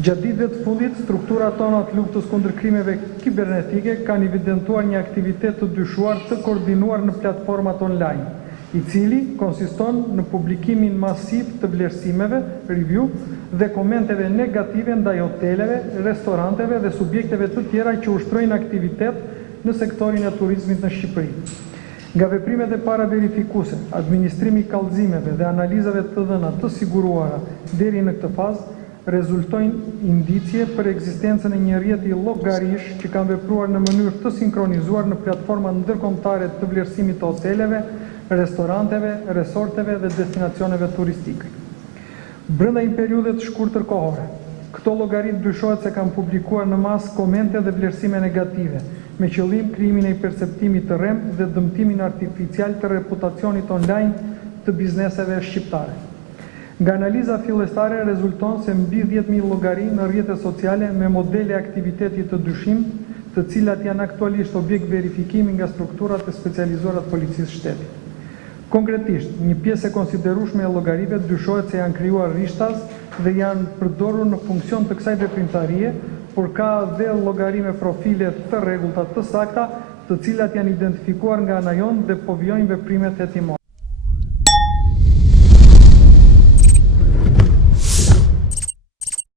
Gjatë ditëve të fundit, strukturat tona të luftës kundër krimeve kibernetike kanë evidentuar një aktivitet të dyshuar të koordinuar në platformat online, i cili konsiston në publikimin masiv të vlerësimeve, review dhe komenteve negative ndaj hoteleve, restoranteve dhe subjekteve të tjera që ushtrojnë aktivitet në sektorin e turizmit në Shqipëri. Nga veprimet e para verifikuese, administrimi i kallëzimeve dhe analizave të dhëna të siguruara deri në këtë fazë, rezultojnë indicie për ekzistencën e një rrjeti llogarish që kanë vepruar në mënyrë të sinkronizuar në platforma ndërkombëtare të vlerësimit të hoteleve, restoranteve, resorteve dhe destinacioneve turistike. Brenda një periudhe të shkurtër kohore, këto llogarit dyshohet se kanë publikuar në masë komente dhe vlerësime negative, me qëllim krijimin e perceptimit të rrem dhe dëmtimin artificial të reputacionit online të bizneseve shqiptare. Nga analiza fillestare rezulton se mbi 10.000 llogari në rrjete sociale me modele aktiviteti të dyshim, të cilat janë aktualisht objekt verifikimi nga strukturat e specializuara të policisë shtetit. Konkretisht, një pjesë e konsiderueshme e llogarive dyshohet se janë krijuar rishtas dhe janë përdorur në funksion të kësaj veprimtarie, por ka dhe llogari me profile të rregullta të sakta, të cilat janë identifikuar nga ana jonë dhe po vijojnë veprimet hetimore.